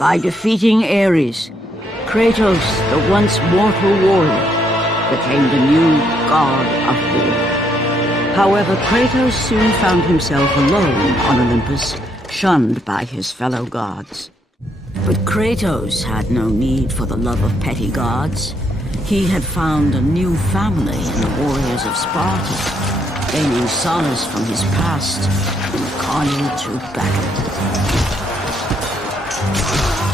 By defeating Ares, Kratos, the once mortal warrior, became the new god of war. However, Kratos soon found himself alone on Olympus, shunned by his fellow gods. But Kratos had no need for the love of petty gods. He had found a new family in the warriors of Sparta, gaining solace from his past in the carnage of battle.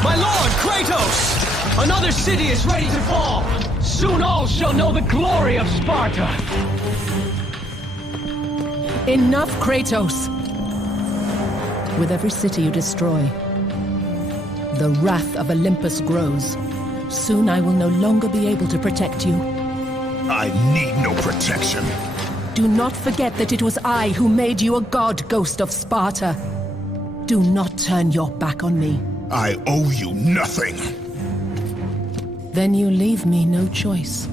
My lord, Kratos! Another city is ready to fall! Soon all shall know the glory of Sparta! Enough, Kratos! With every city you destroy, the wrath of Olympus grows. Soon I will no longer be able to protect you. I need no protection. Do not forget that it was I who made you a god, Ghost of Sparta. Do not turn your back on me. I owe you nothing. Then you leave me no choice.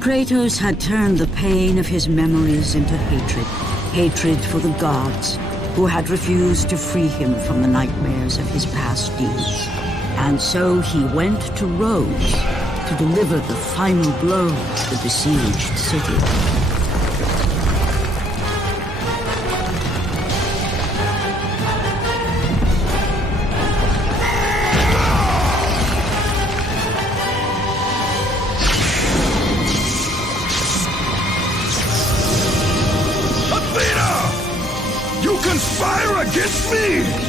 Kratos had turned the pain of his memories into hatred. Hatred for the gods, who had refused to free him from the nightmares of his past deeds. And so he went to Rhodes to deliver the final blow to the besieged city. Conspire against me!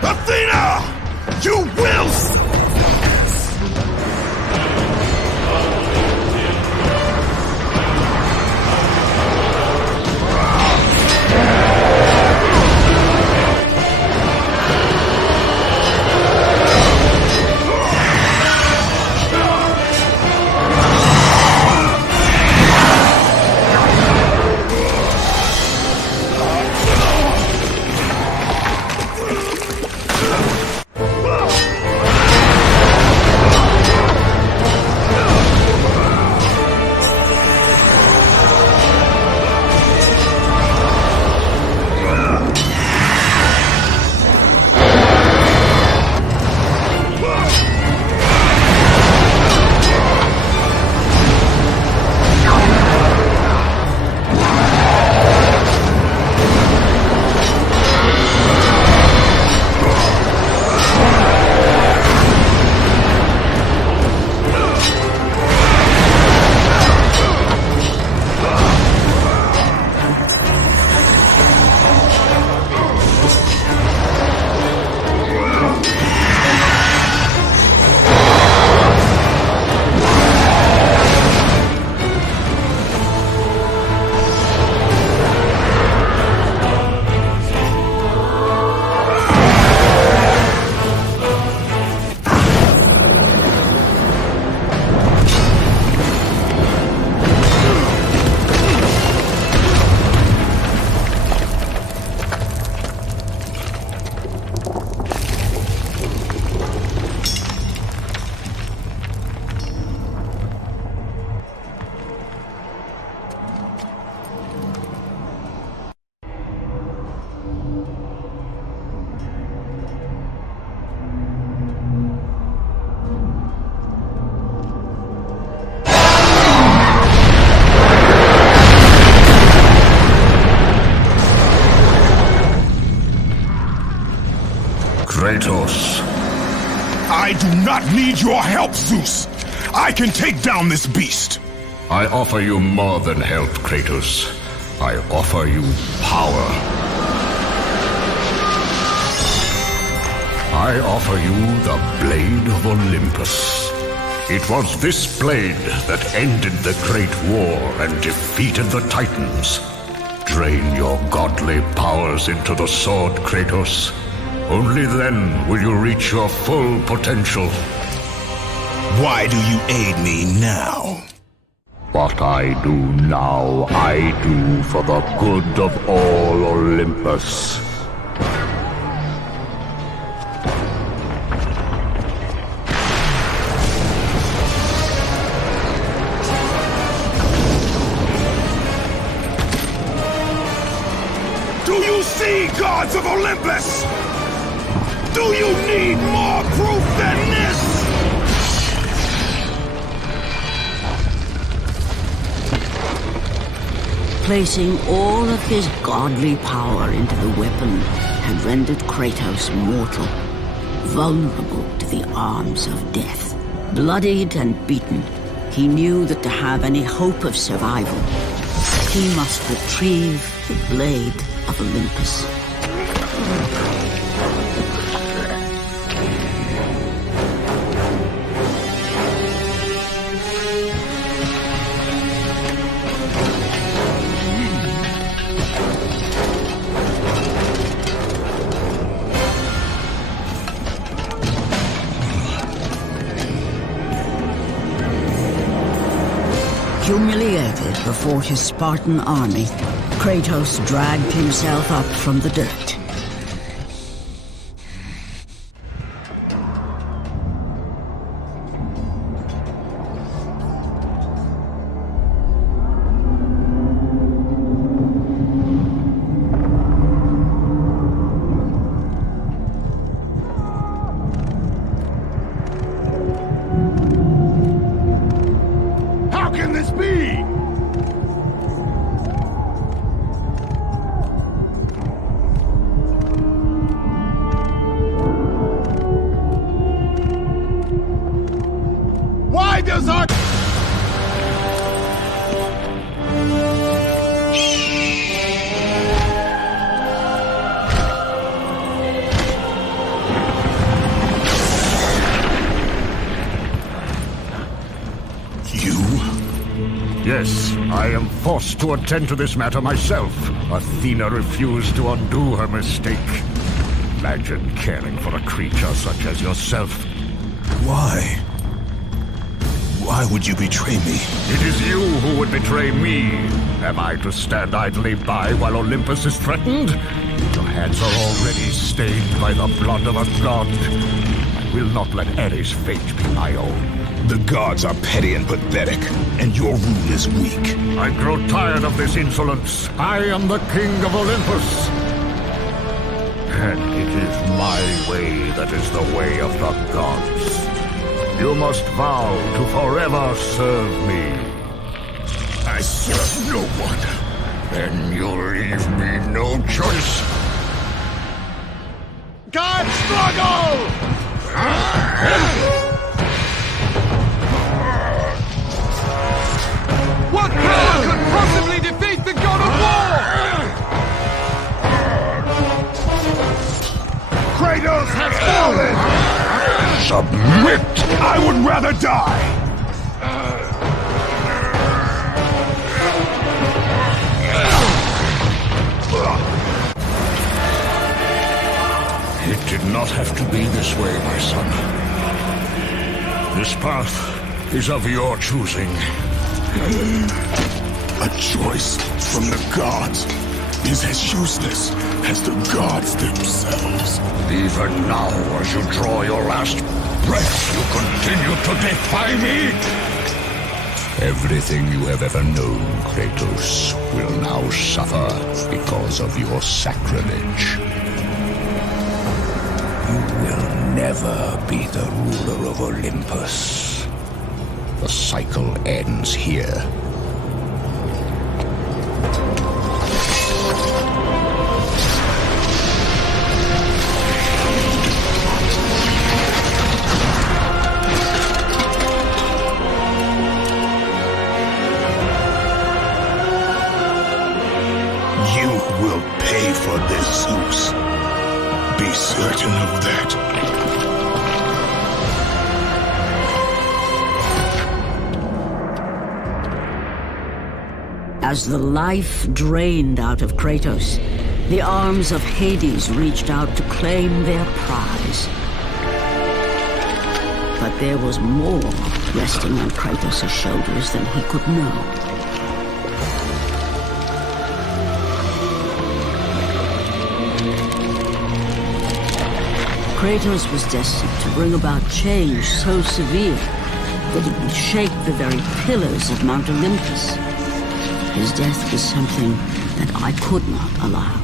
Athena! You will Kratos. I do not need your help, Zeus. I can take down this beast. I offer you more than help, Kratos. I offer you power. I offer you the Blade of Olympus. It was this blade that ended the Great War and defeated the Titans. Drain your godly powers into the sword, Kratos. Only then will you reach your full potential. Why do you aid me now? What I do now, I do for the good of all Olympus. Do you see, gods of Olympus? Do you need more proof than this? Placing all of his godly power into the weapon had rendered Kratos mortal, vulnerable to the arms of death. Bloodied and beaten, he knew that to have any hope of survival, he must retrieve the blade of Olympus. Humiliated before his Spartan army, Kratos dragged himself up from the dirt. How can this be? Why does our... Yes, I am forced to attend to this matter myself. Athena refused to undo her mistake. Imagine caring for a creature such as yourself. Why? Why would you betray me? It is you who would betray me. Am I to stand idly by while Olympus is threatened? Your hands are already stained by the blood of a god. I will not let Ares' fate be my own. The gods are petty and pathetic, and your rule is weak. I grow tired of this insolence. I am the king of Olympus. And it is my way that is the way of the gods. You must vow to forever serve me. I serve no one. Then you leave me no choice. God struggle! What power could possibly defeat the god of war? Kratos has fallen! Submit! I would rather die! It did not have to be this way, my son. This path is of your choosing. A choice from the gods is as useless as the gods themselves. Even now, as you draw your last breath, you continue to defy me! Everything you have ever known, Kratos, will now suffer because of your sacrilege. You will never be the ruler of Olympus. The cycle ends here. You will pay for this, Zeus. Be certain of that. As the life drained out of Kratos, the arms of Hades reached out to claim their prize. But there was more resting on Kratos' shoulders than he could know. Kratos was destined to bring about change so severe that it would shake the very pillars of Mount Olympus. His death was something that I could not allow.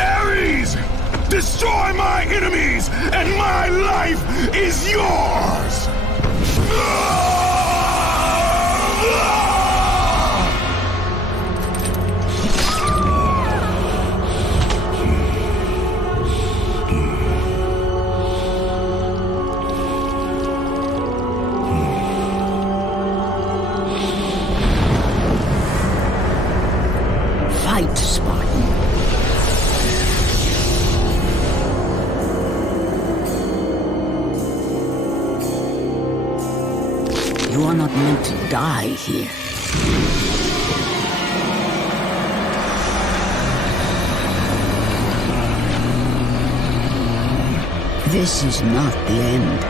Ares! Destroy my enemies, and my life is yours! Fight, Spartan. You are not meant to die here. This is not the end.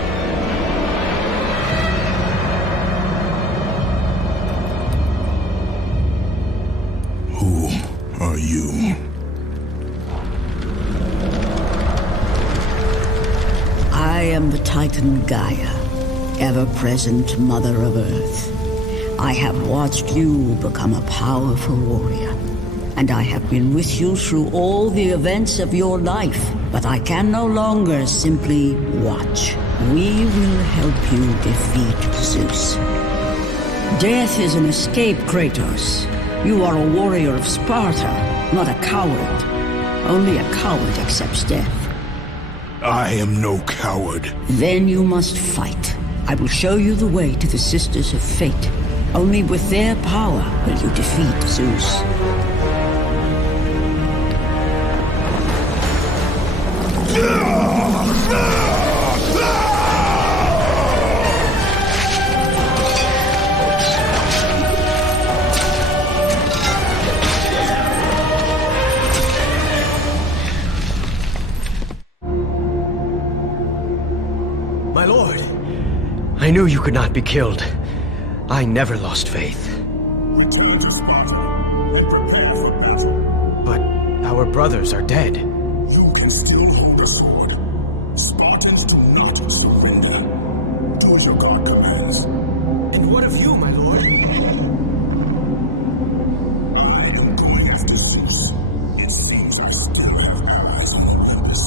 Who are you? I am the Titan Gaia, ever-present Mother of Earth. I have watched you become a powerful warrior, and I have been with you through all the events of your life, but I can no longer simply watch. We will help you defeat Zeus. Death is an escape, Kratos. You are a warrior of Sparta, not a coward. Only a coward accepts death. I am no coward. Then you must fight. I will show you the way to the Sisters of Fate. Only with their power will you defeat Zeus. My lord, I knew you could not be killed. I never lost faith. Return to Sparta and prepare for battle. But our brothers are dead. You can still hold a sword. Spartans do not surrender. Do as your god commands. And what of you, my lord? I am going after Zeus. It seems I still have eyes on Olympus.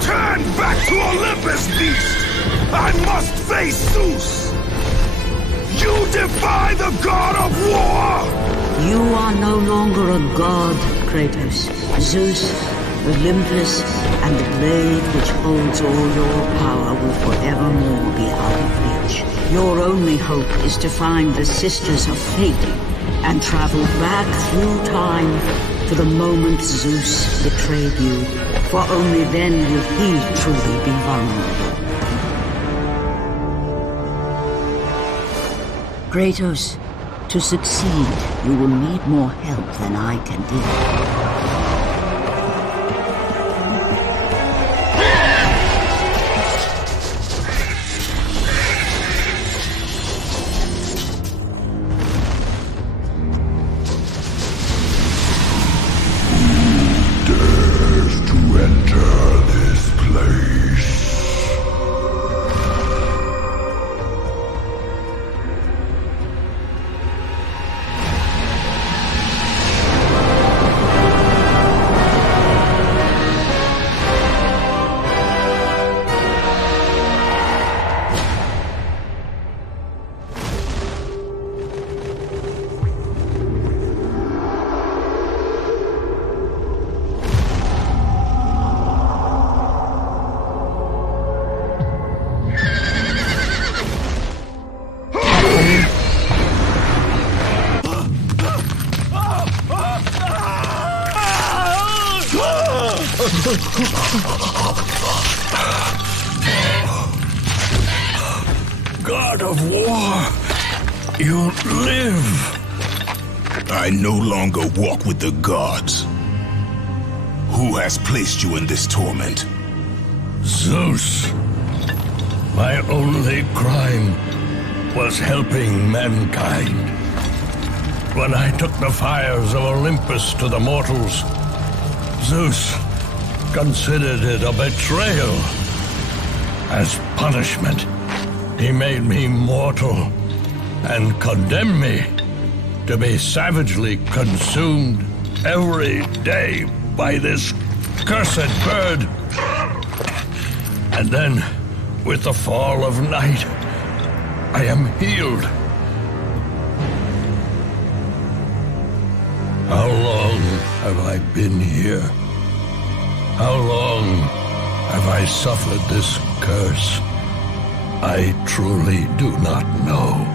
Turn back to Olympus, beast! I must face Zeus! You defy the god of war! You are no longer a god, Kratos. Zeus, Olympus, and the blade which holds all your power will forevermore be out of reach. Your only hope is to find the Sisters of Fate and travel back through time to the moment Zeus betrayed you, for only then will he truly be vulnerable. Kratos, to succeed, you will need more help than I can give. You live. I no longer walk with the gods. Who has placed you in this torment? Zeus. My only crime was helping mankind. When I took the fires of Olympus to the mortals, Zeus considered it a betrayal. As punishment, he made me mortal and condemned me to be savagely consumed every day by this cursed bird. And then, with the fall of night, I am healed. How long have I been here? How long have I suffered this curse? I truly do not know.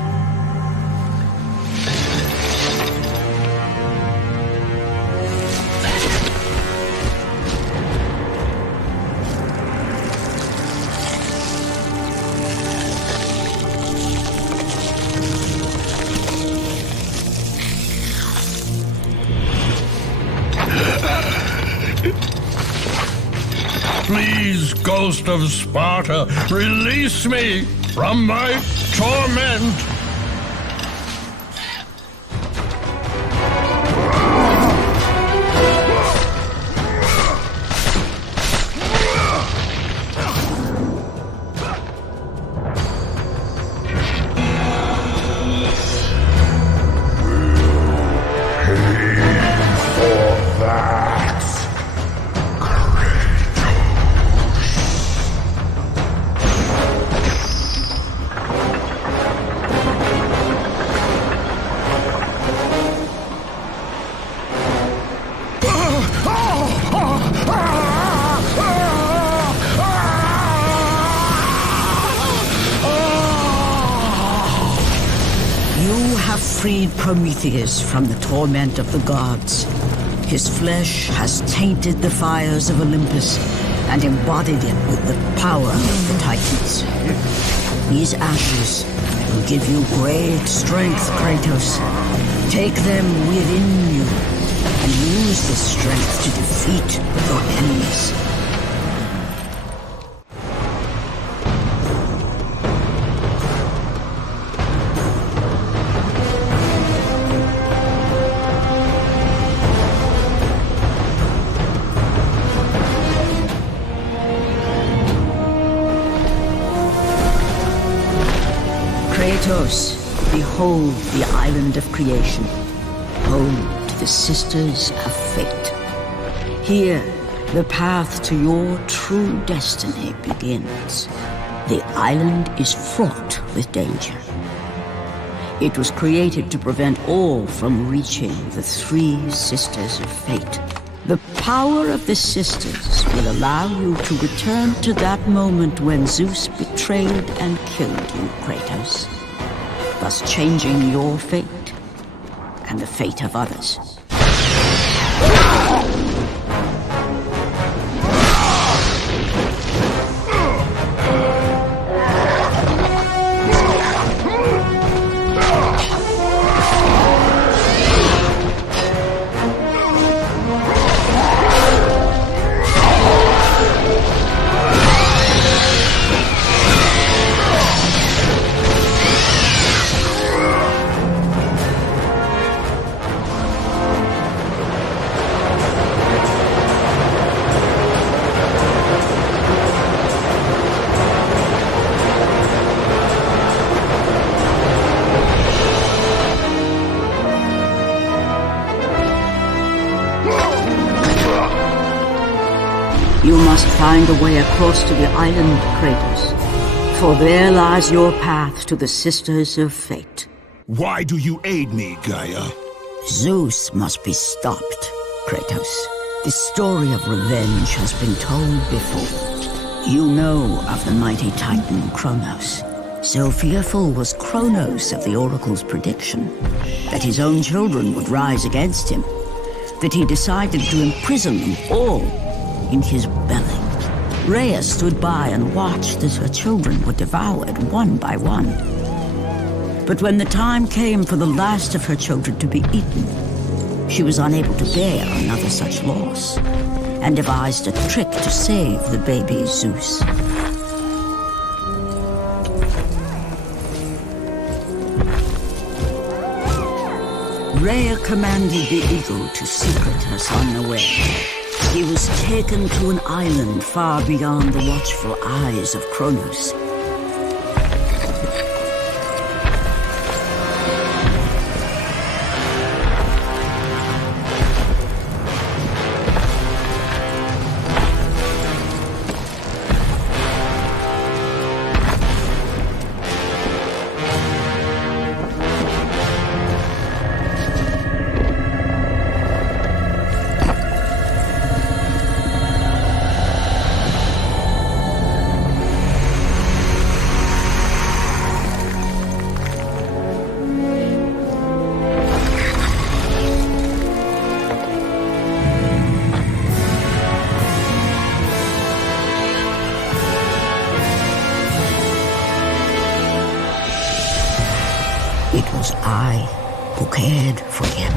Please, Ghost of Sparta, release me from my torment! Freed Prometheus from the torment of the gods. His flesh has tainted the fires of Olympus and embodied it with the power of the Titans. These ashes will give you great strength, Kratos. Take them within you and use this strength to defeat your enemies. Kratos, behold the island of creation, home to the Sisters of Fate. Here, the path to your true destiny begins. The island is fraught with danger. It was created to prevent all from reaching the three Sisters of Fate. The power of the Sisters will allow you to return to that moment when Zeus betrayed and killed you, Kratos, thus changing your fate and the fate of others. You must find a way across to the island, Kratos, for there lies your path to the Sisters of Fate. Why do you aid me, Gaia? Zeus must be stopped, Kratos. The story of revenge has been told before. You know of the mighty Titan Kronos. So fearful was Kronos of the Oracle's prediction that his own children would rise against him, that he decided to imprison them all in his belly. Rhea stood by and watched as her children were devoured one by one. But when the time came for the last of her children to be eaten, she was unable to bear another such loss, and devised a trick to save the baby Zeus. Rhea commanded the eagle to secret her son away. He was taken to an island far beyond the watchful eyes of Kratos. It was I who cared for him.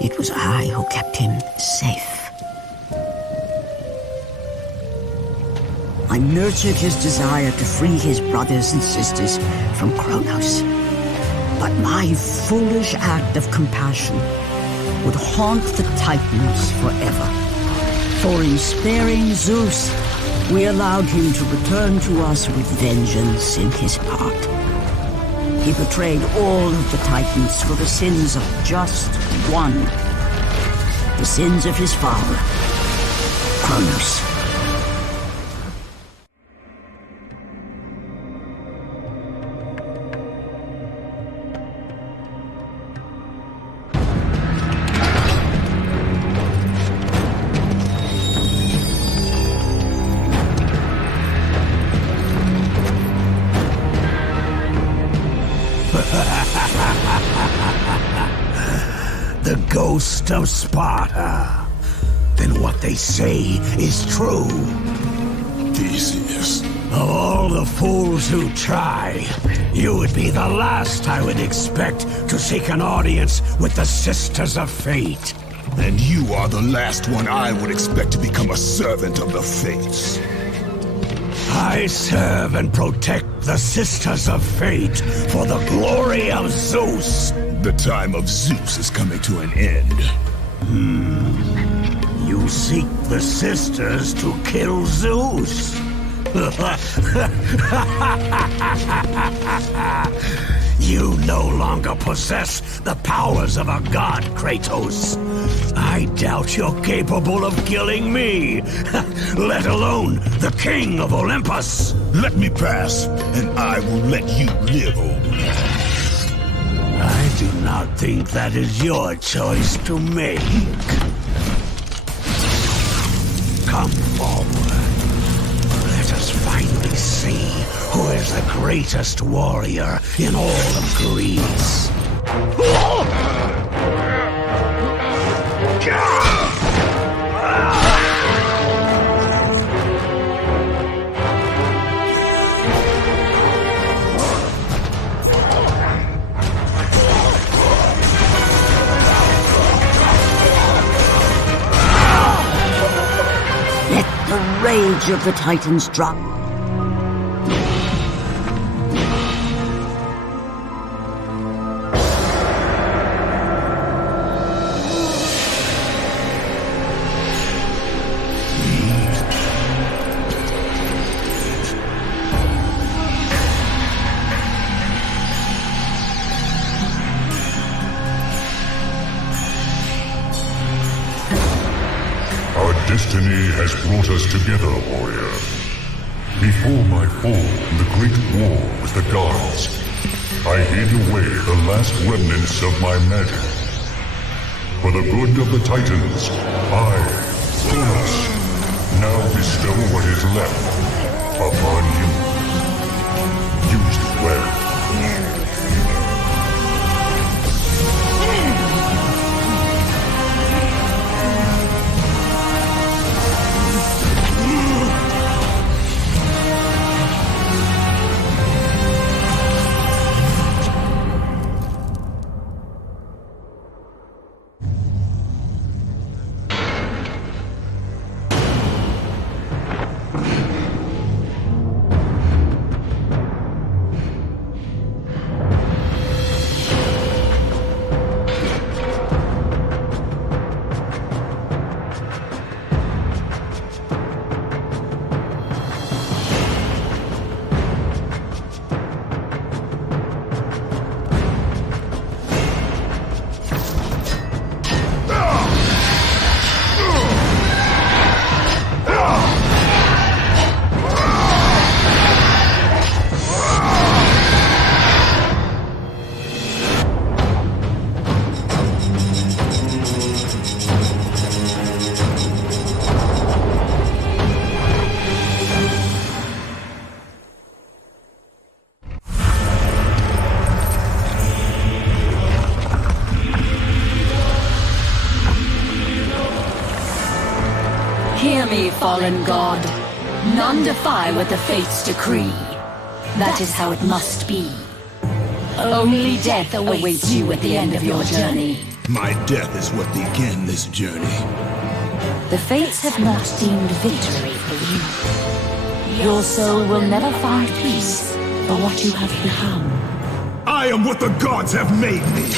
It was I who kept him safe. I nurtured his desire to free his brothers and sisters from Kratos. But my foolish act of compassion would haunt the Titans forever. For in sparing Zeus, we allowed him to return to us with vengeance in his heart. He betrayed all of the Titans for the sins of just one. The sins of his father, Kratos. The ghost of Sparta. Then what they say is true. Theseus. Of all the fools who try, you would be the last I would expect to seek an audience with the Sisters of Fate. And you are the last one I would expect to become a servant of the Fates. I serve and protect the Sisters of Fate for the glory of Zeus. The time of Zeus is coming to an end. You seek the Sisters to kill Zeus. You no longer possess the powers of a god, Kratos. I doubt you're capable of killing me, let alone the king of Olympus. Let me pass, and I will let you live, old man. I do not think that is your choice to make. Come forward. Let us finally see who is the greatest warrior in all of Greece. The rage of the Titans drop. Destiny has brought us together, warrior. Before my fall in the great war with the gods, I hid away the last remnants of my magic. For the good of the Titans, I, Kratos, now bestow what is left upon you. Use it well. fallen god. None defy what the fates decree. That is how it must be. Only death awaits you at the end of your journey. My death is what began this journey. The fates have not deemed victory for you. Your soul will never find peace for what you have become. I am what the gods have made me!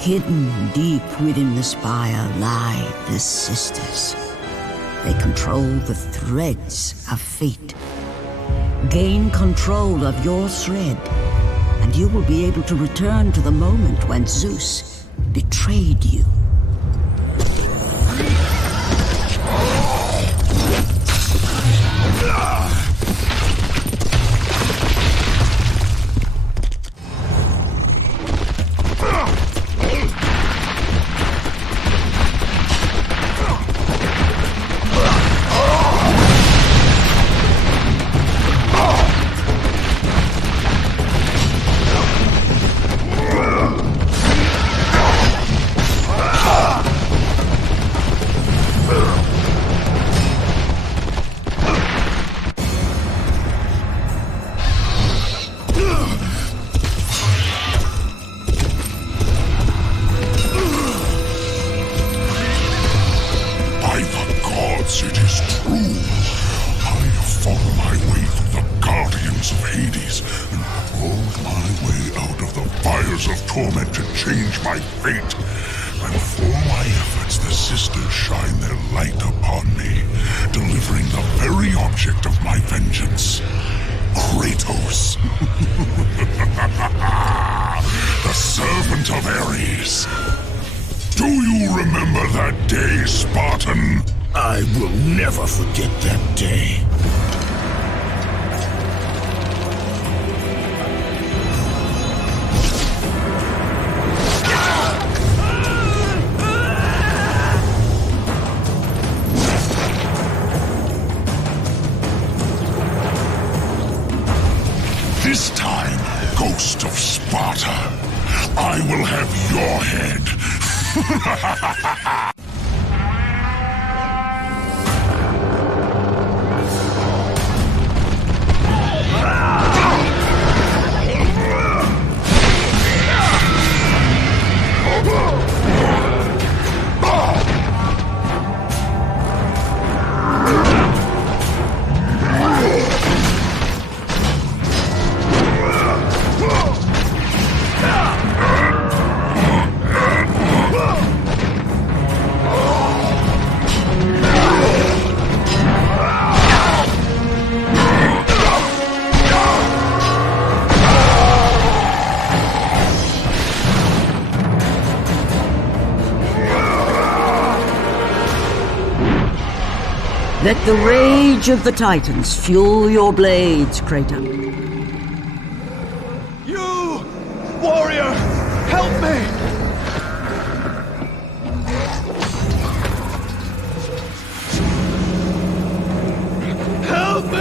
Hidden deep within the spire lie the sisters. They control the threads of fate. Gain control of your thread, and you will be able to return to the moment when Zeus betrayed you. Kratos. The servant of Ares. Do you remember that day, Spartan? I will never forget that day. This time, Ghost of Sparta, I will have your head. Let the rage of the Titans fuel your blades, Kratos. You! Warrior! Help me! Help me!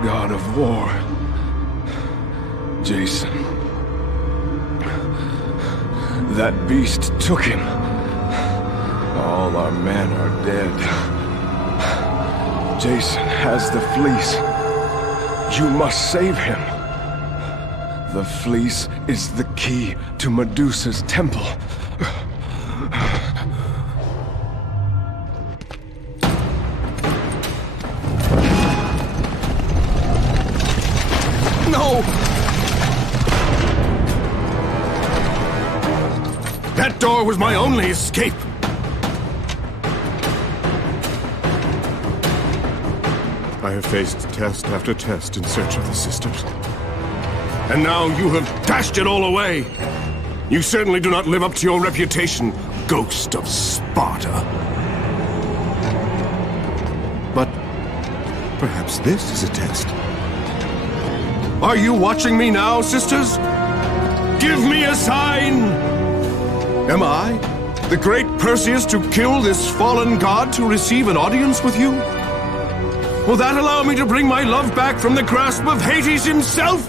God of War, Jason. That beast took him. All our men are dead. Jason has the fleece. You must save him. The fleece is the key to Medusa's temple. No! That door was my only escape. I have faced test after test in search of the sisters. And now you have dashed it all away. You certainly do not live up to your reputation, ghost of Sparta. But perhaps this is a test. Are you watching me now, sisters? Give me a sign! Am I, the great Perseus, to kill this fallen god to receive an audience with you? Will that allow me to bring my love back from the grasp of Hades himself?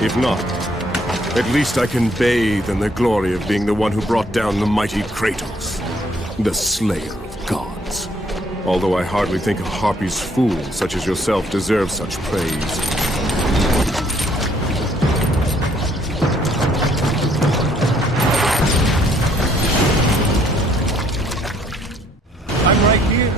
If not, at least I can bathe in the glory of being the one who brought down the mighty Kratos, the slayer of gods. Although I hardly think a Harpy's fool such as yourself deserves such praise. I'm right here.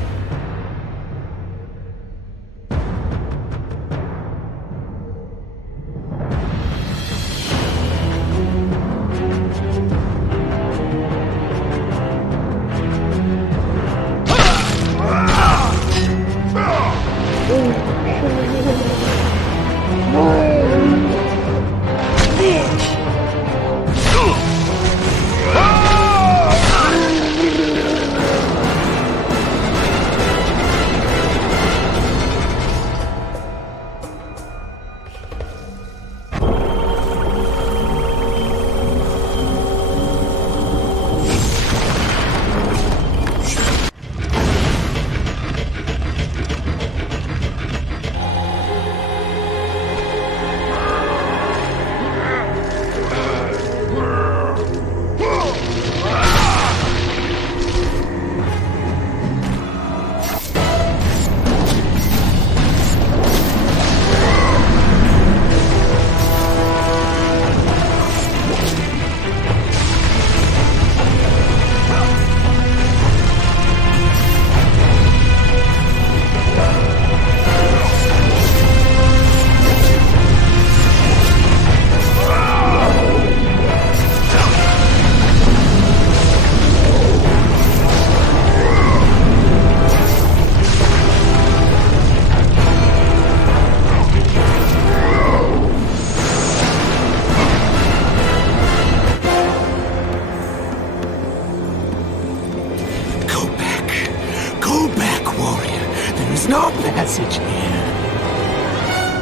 No passage here.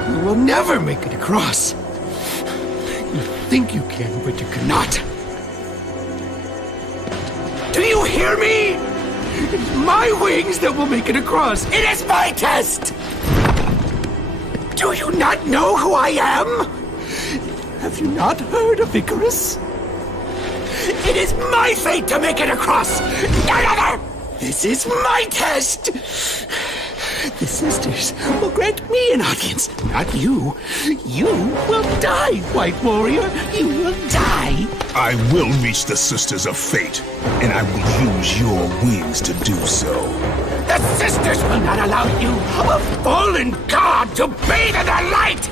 You will never make it across. You think you can, but you cannot. Do you hear me? It's my wings that will make it across. It is my test! Do you not know who I am? Have you not heard of Icarus? It is my fate to make it across! None other! This is my test! The sisters will grant me an audience, not you. You will die, White Warrior. You will die. I will reach the Sisters of Fate, and I will use your wings to do so. The sisters will not allow you, a fallen god, to bathe in their light!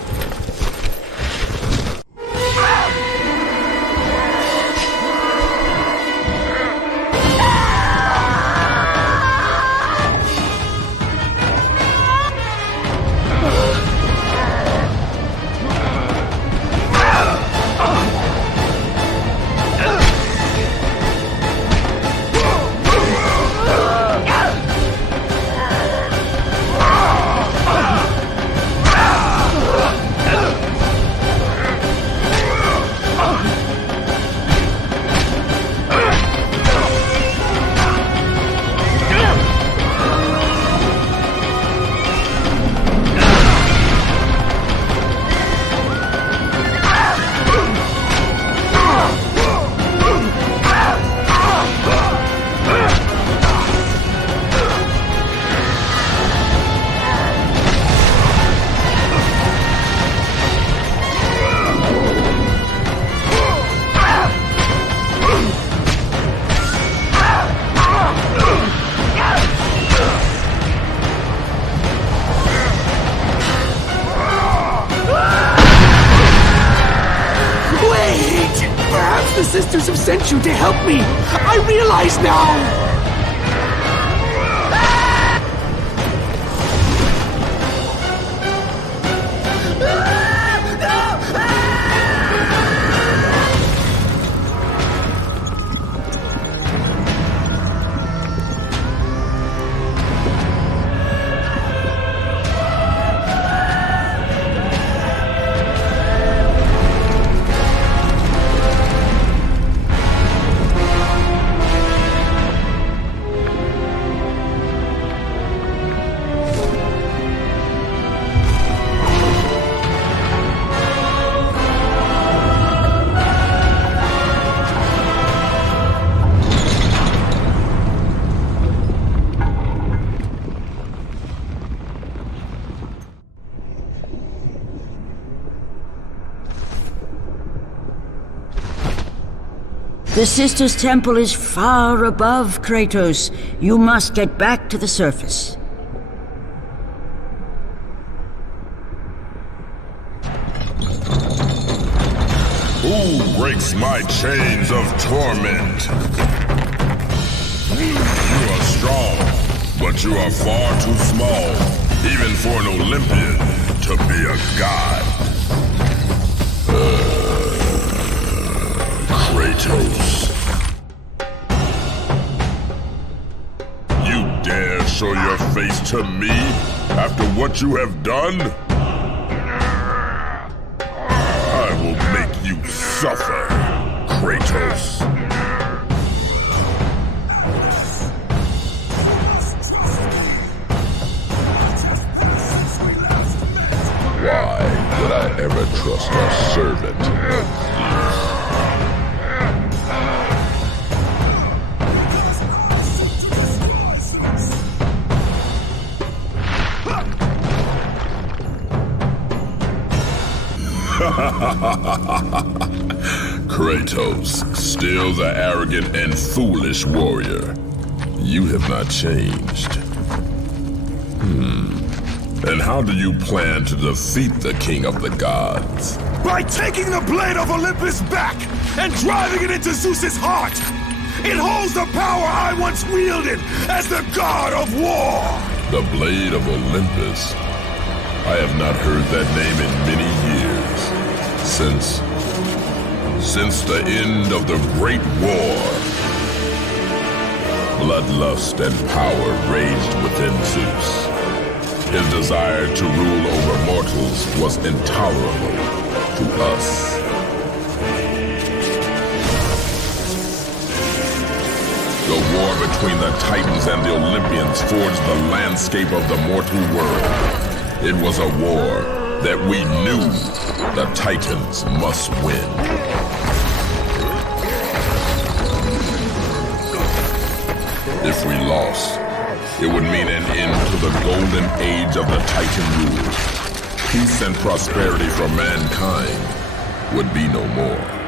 masters have sent you to help me. I realize now. The Sisters' Temple is far above, Kratos. You must get back to the surface. Who breaks my chains of torment? You are strong, but you are far too small, even for an Olympian to be a god. Kratos. You dare show your face to me after what you have done? I will make you suffer, Kratos. Why would I ever trust a servant of Zeus? Kratos, still the arrogant and foolish warrior. You have not changed. And how do you plan to defeat the King of the Gods? By taking the blade of Olympus back and driving it into Zeus's heart! It holds the power I once wielded as the god of war! The blade of Olympus? I have not heard that name in many years. Since the end of the Great War. Bloodlust and power raged within Zeus. His desire to rule over mortals was intolerable to us. The war between the Titans and the Olympians forged the landscape of the mortal world. It was a war that we knew the Titans must win. If we lost, it would mean an end to the golden age of the Titan rule. Peace and prosperity for mankind would be no more.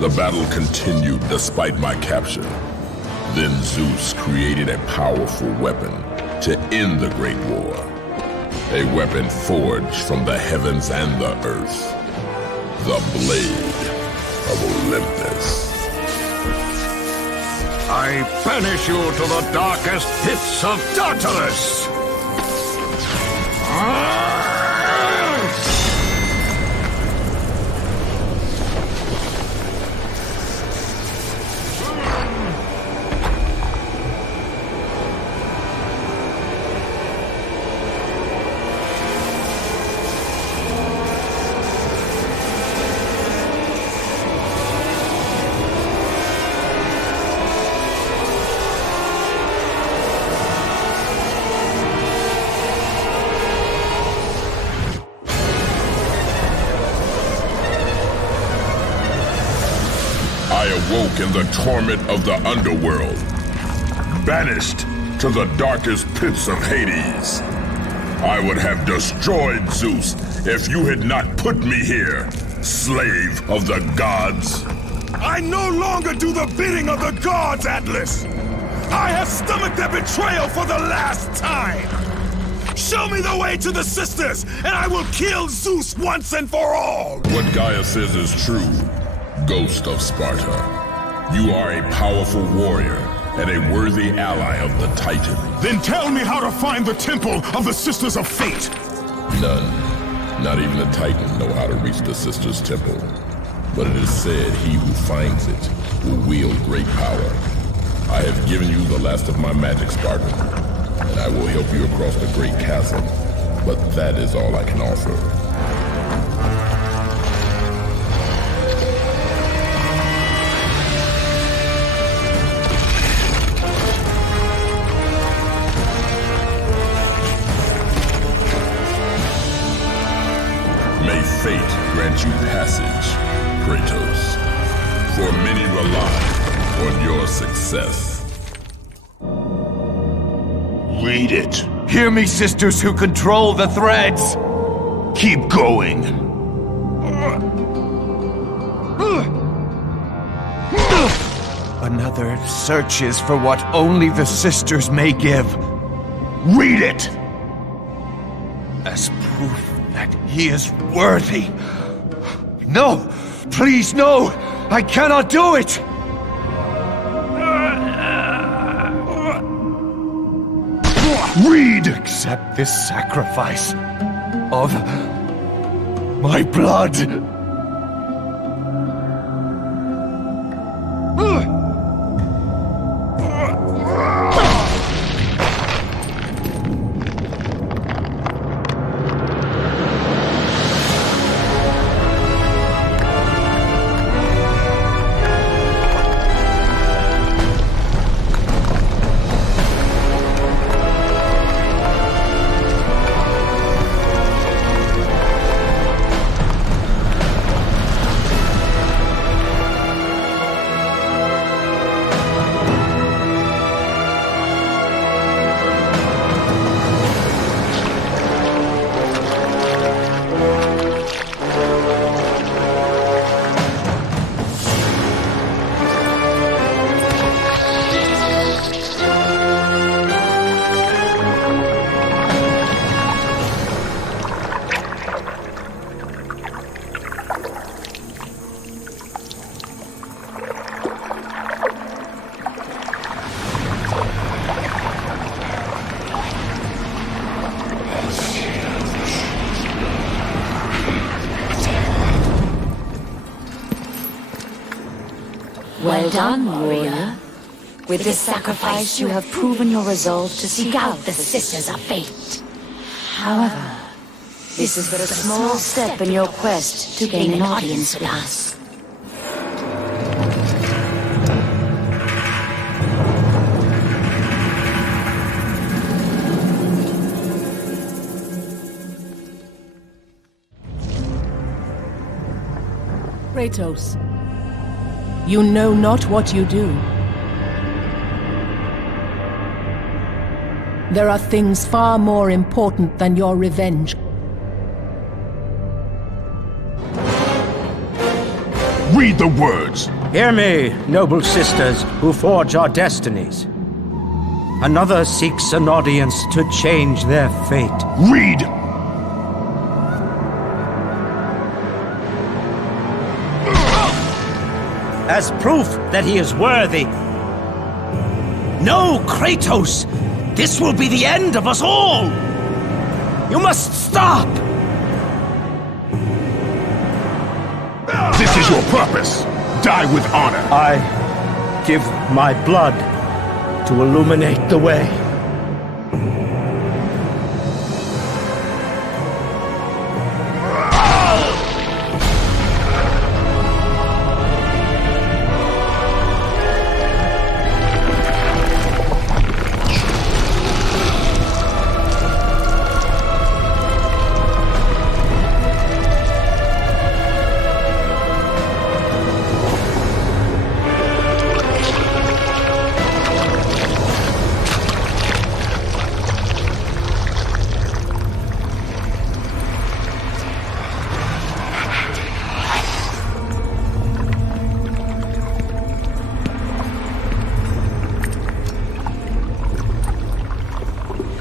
The battle continued despite my capture. Then Zeus created a powerful weapon to end the Great War. A weapon forged from the heavens and the earth. The Blade of Olympus. I banish you to the darkest pits of Tartarus! I awoke in the torment of the underworld, banished to the darkest pits of Hades. I would have destroyed Zeus if you had not put me here, slave of the gods. I no longer do the bidding of the gods, Atlas! I have stomached their betrayal for the last time! Show me the way to the sisters, and I will kill Zeus once and for all! What Gaia says is true, Ghost of Sparta. You are a powerful warrior and a worthy ally of the Titan. Then tell me how to find the temple of the Sisters of Fate! None, not even the Titan, know how to reach the Sisters' Temple. But it is said he who finds it will wield great power. I have given you the last of my magic, Spartan, and I will help you across the great chasm, but that is all I can offer. May fate grant you passage, Kratos, for many rely on your success. Read it. Hear me, sisters who control the threads. Keep going. Another searches for what only the sisters may give. Read it! As proof that he is worthy. No! Please, no! I cannot do it! Read! Accept this sacrifice of my blood. Well done, warrior. With this sacrifice, you have proven your resolve to seek out the Sisters of Fate. However, this is but a small step in your quest to gain an audience with us. Kratos, you know not what you do. There are things far more important than your revenge. Read the words! Hear me, noble sisters who forge our destinies. Another seeks an audience to change their fate. Read! As proof that he is worthy, No, Kratos! This will be the end of us all! You must stop! This is your purpose. Die with honor. I give my blood to illuminate the way.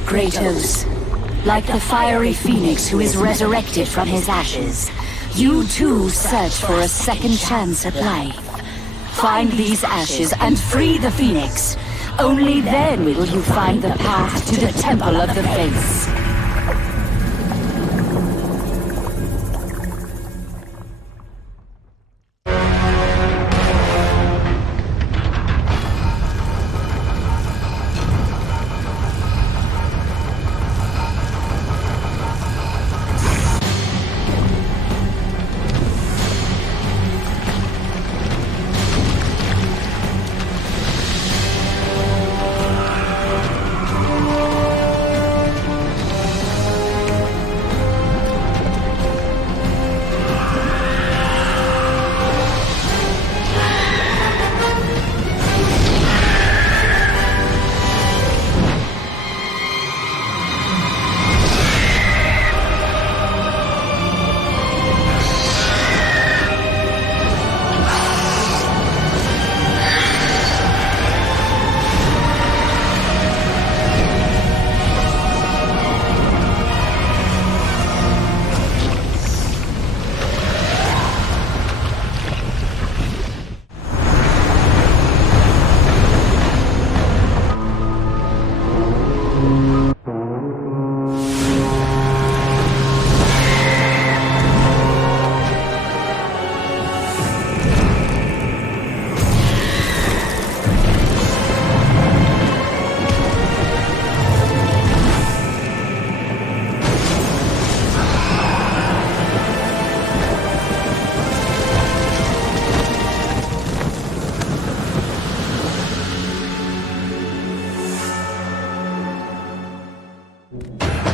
Kratos, like the fiery phoenix who is resurrected from his ashes, you too search for a second chance at life. Find these ashes and free the phoenix. Only then will you find the path to the Temple of the Face.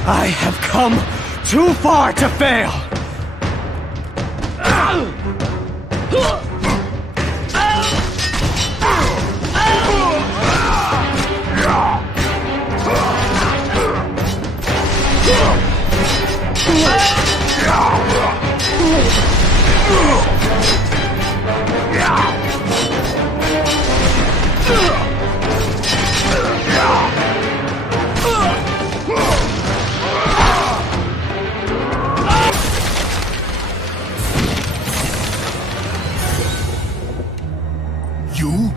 I have come too far to fail! You?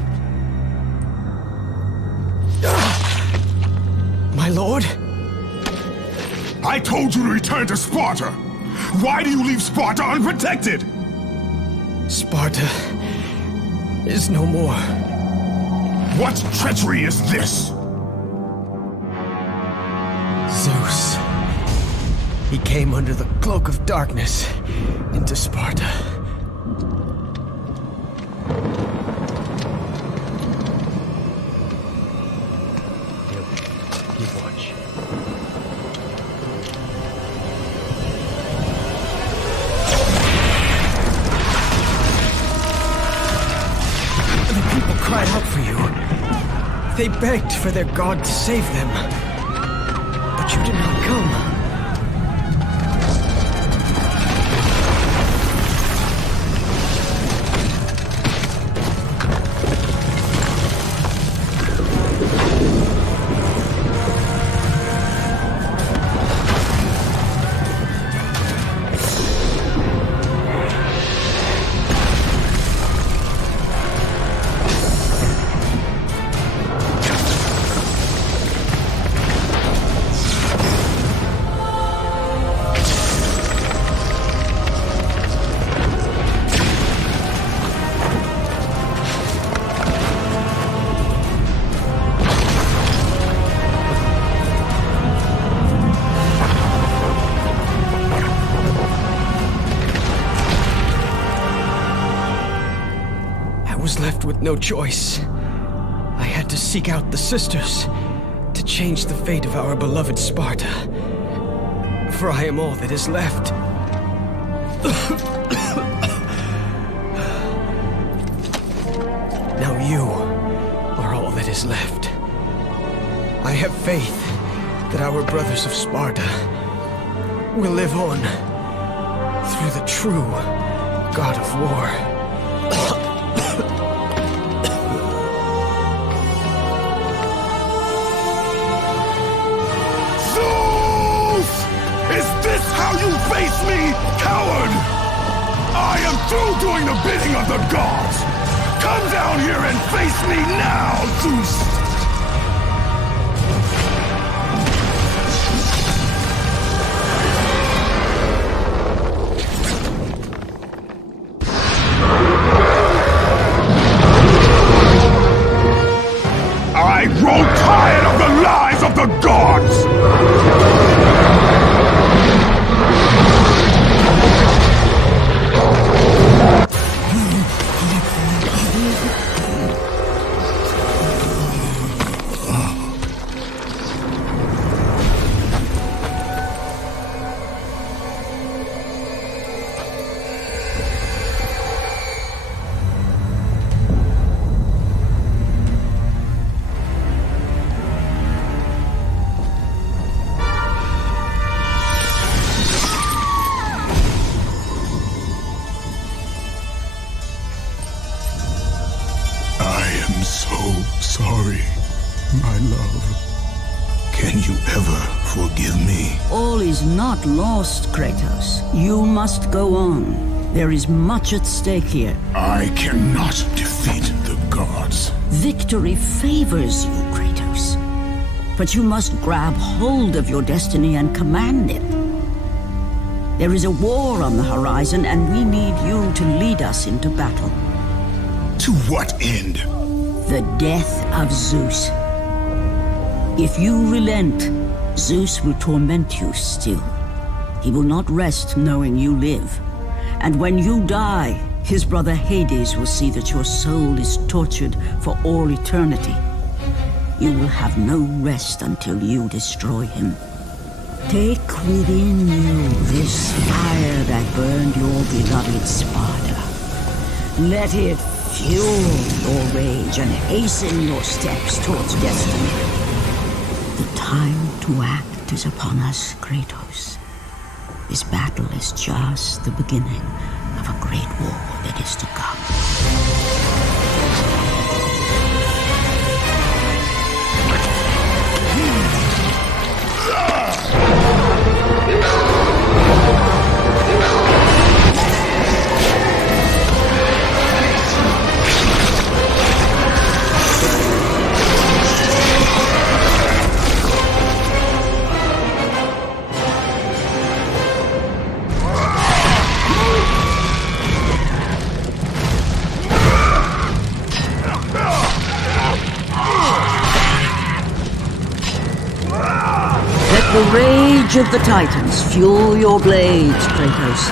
My lord? I told you to return to Sparta! Why do you leave Sparta unprotected? Sparta is no more. What treachery is this? Zeus. He came under the cloak of darkness into Sparta. Keep watch. The people cried out for you. They begged for their god to save them. But you did not come. was left with no choice. I had to seek out the sisters to change the fate of our beloved Sparta. For I am all that is left. Now you are all that is left. I have faith that our brothers of Sparta will live on through the true God of War. Zeus! Is this how you face me, coward? I am through doing the bidding of the gods! Come down here and face me now, Zeus! I grow tired of the lies of the gods! Sorry, my love. Can you ever forgive me? All is not lost, Kratos. You must go on. There is much at stake here. I cannot defeat the gods. Victory favors you, Kratos. But you must grab hold of your destiny and command it. There is a war on the horizon, and we need you to lead us into battle. To what end? The death of Zeus. If you relent, Zeus will torment you still. He will not rest knowing you live. And when you die, his brother Hades will see that your soul is tortured for all eternity. You will have no rest until you destroy him. Take within you this fire that burned your beloved Sparta. Let it fuel your rage and hasten your steps towards destiny. The time to act is upon us, Kratos. This battle is just the beginning of a great war that is to come. The rage of the Titans fuel your blades, Kratos.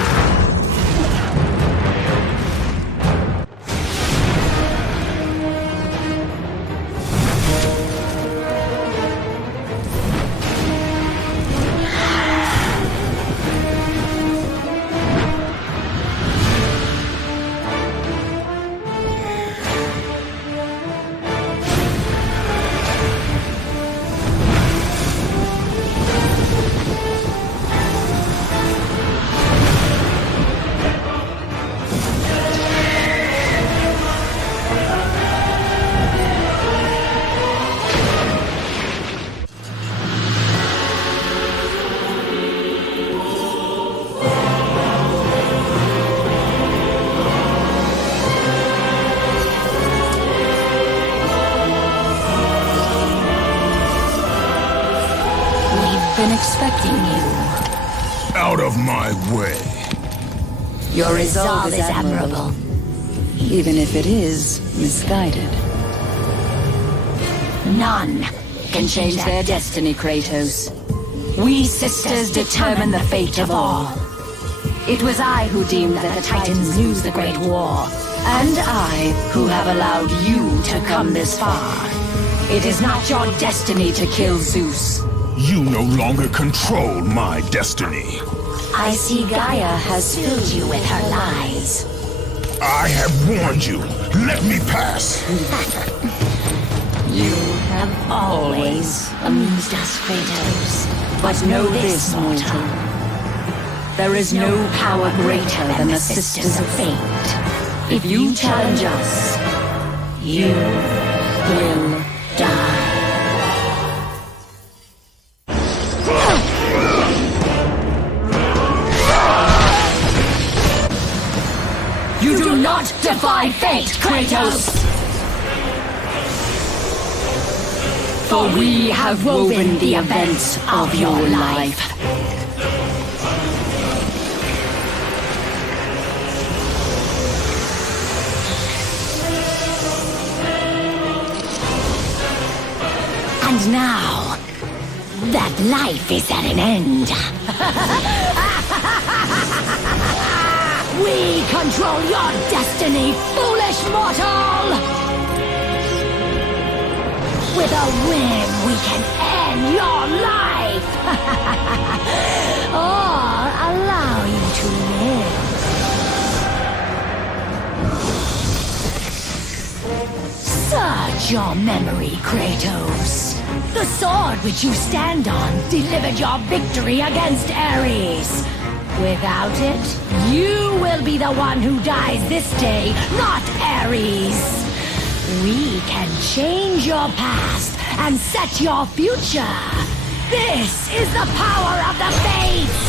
Been expecting you. Out of my way. Your resolve is admirable, even if it is misguided. None can change their destiny, Kratos. We sisters determine the fate of all. It was I who deemed that the Titans lose the Great War, And I, who have allowed you to come this far. It is not your destiny to kill Zeus. You no longer control my destiny. I see Gaia has filled you with her lies. I have warned you. Let me pass. You have always amused us, Kratos. But know this, mortal. There is no power greater than the Sisters of Fate. If you challenge us, you will die. You do not defy fate, Kratos! For we have woven the events of your life. And now, that life is at an end. We control your destiny, foolish mortal! With a whim, we can end your life! Or allow you to live. Search your memory, Kratos. The sword which you stand on delivered your victory against Ares. Without it, you will be the one who dies this day, not Ares. We can change your past and set your future. This is the power of the Fates!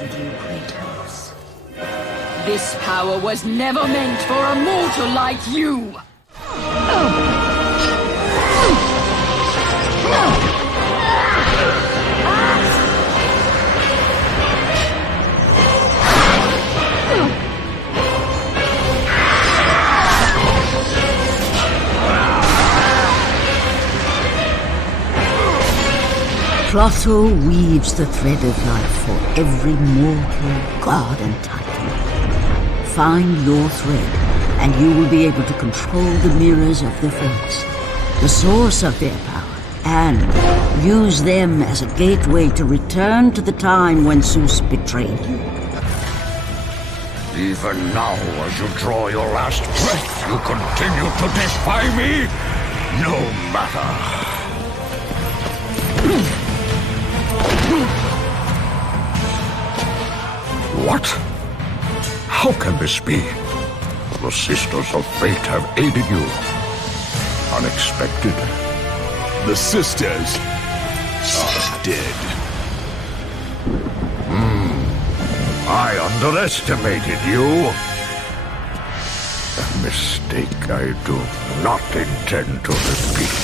With you, Kratos. This power was never meant for a mortal like you! Clotho weaves the thread of life for every mortal, god and titan. Find your thread, and you will be able to control the mirrors of the Fates, the source of their power, and use them as a gateway to return to the time when Zeus betrayed you. Even now, as you draw your last breath, you continue to defy me? No matter. What? How can this be? The Sisters of Fate have aided you. Unexpected. The Sisters are dead. I underestimated you. A mistake I do not intend to repeat.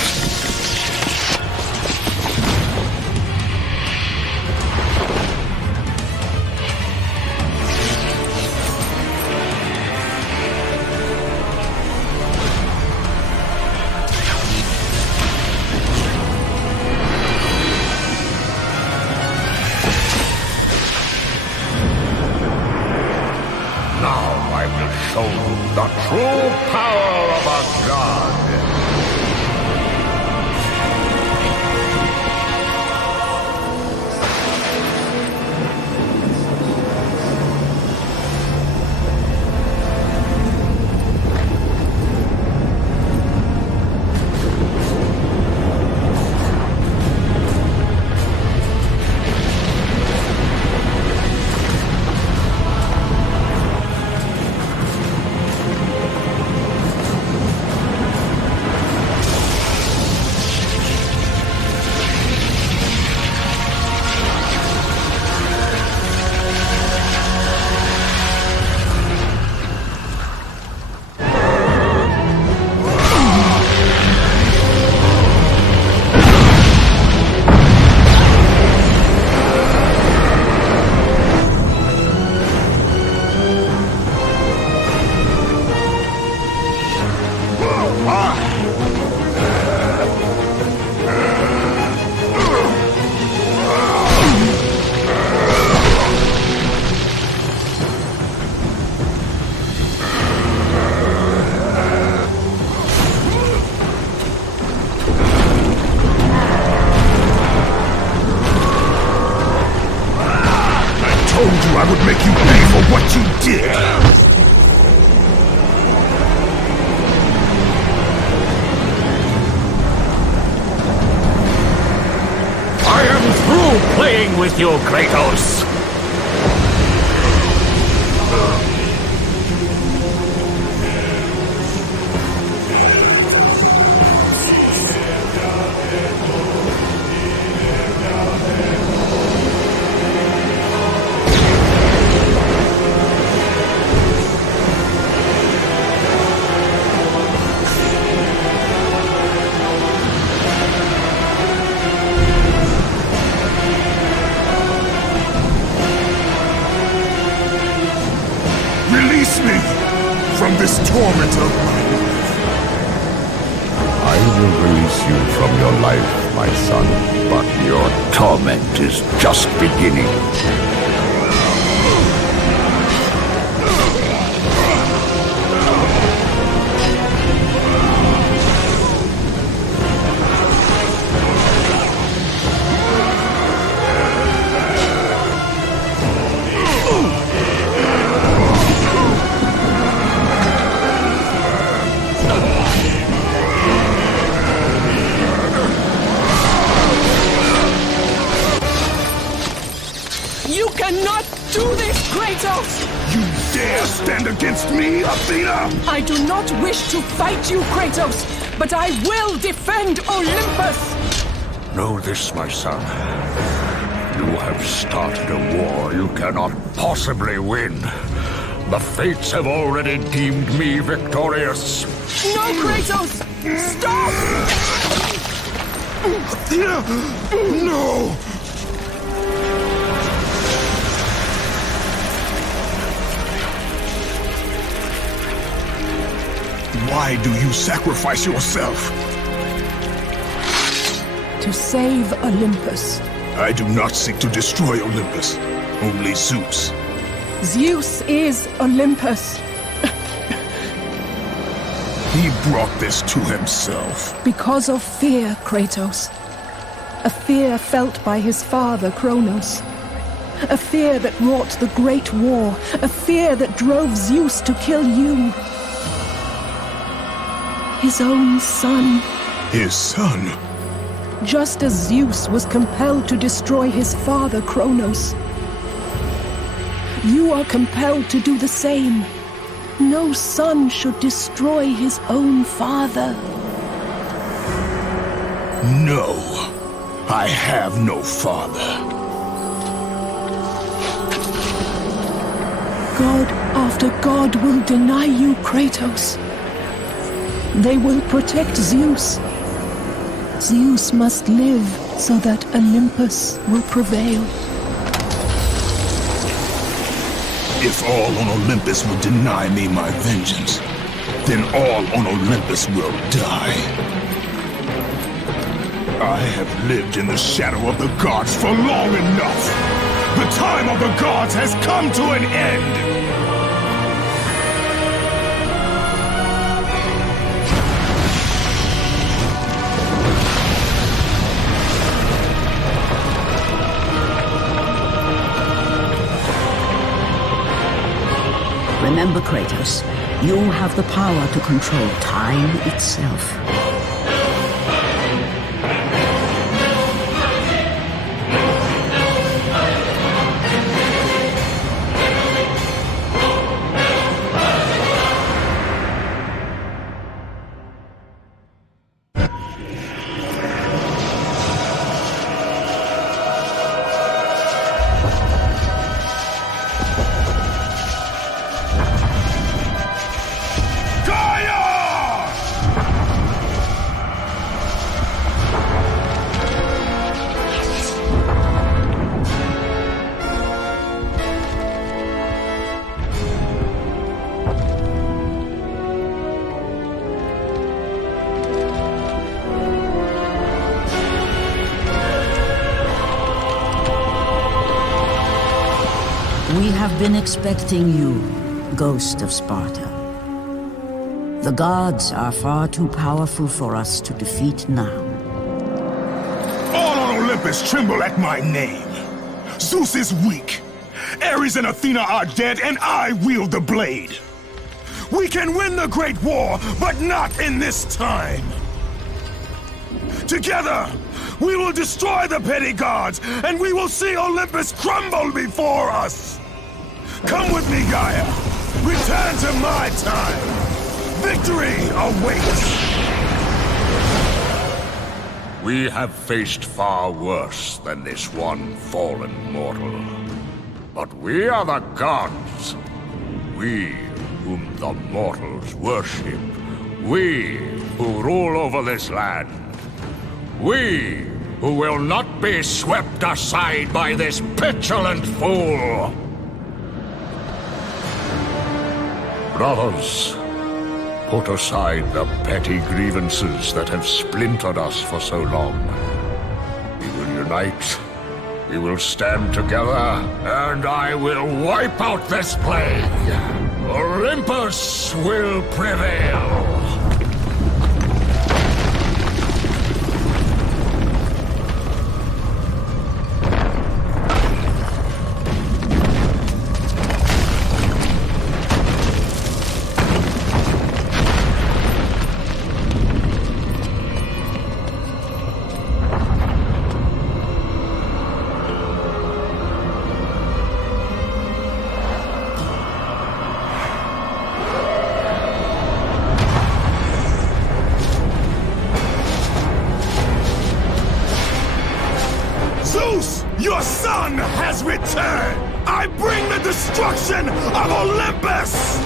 Show you the true power of a god. I told you I would make you pay for what you did! I am through playing with you, Kratos! Release me from this torment of mine. I will release you from your life, my son, but your torment is just beginning. You cannot do this, Kratos! You dare stand against me, Athena? I do not wish to fight you, Kratos, but I will defend Olympus! Know this, my son. You have started a war you cannot possibly win. The fates have already deemed me victorious. No, Kratos! Stop! Athena! No! Why do you sacrifice yourself? To save Olympus. I do not seek to destroy Olympus. Only Zeus. Zeus is Olympus. He brought this to himself. Because of fear, Kratos. A fear felt by his father, Kronos. A fear that wrought the Great War. A fear that drove Zeus to kill you. His own son. His son? Just as Zeus was compelled to destroy his father, Kronos. You are compelled to do the same. No son should destroy his own father. No. I have no father. God after God will deny you, Kratos. They will protect Zeus. Zeus must live so that Olympus will prevail. If all on Olympus will deny me my vengeance, then all on Olympus will die. I have lived in the shadow of the gods for long enough. The time of the gods has come to an end. Remember, Kratos, you have the power to control time itself. have been expecting you, Ghost of Sparta. The gods are far too powerful for us to defeat now. All on Olympus tremble at my name. Zeus is weak. Ares and Athena are dead, and I wield the blade. We can win the Great War, but not in this time. Together, we will destroy the petty gods, and we will see Olympus crumble before us. Come with me, Gaia. Return to my time. Victory awaits. We have faced far worse than this one fallen mortal. But we are the gods. We whom the mortals worship. We who rule over this land. We who will not be swept aside by this petulant fool. Brothers, put aside the petty grievances that have splintered us for so long. We will unite, we will stand together, and I will wipe out this plague. Olympus will prevail. Zeus, your son has returned! I bring the destruction of Olympus!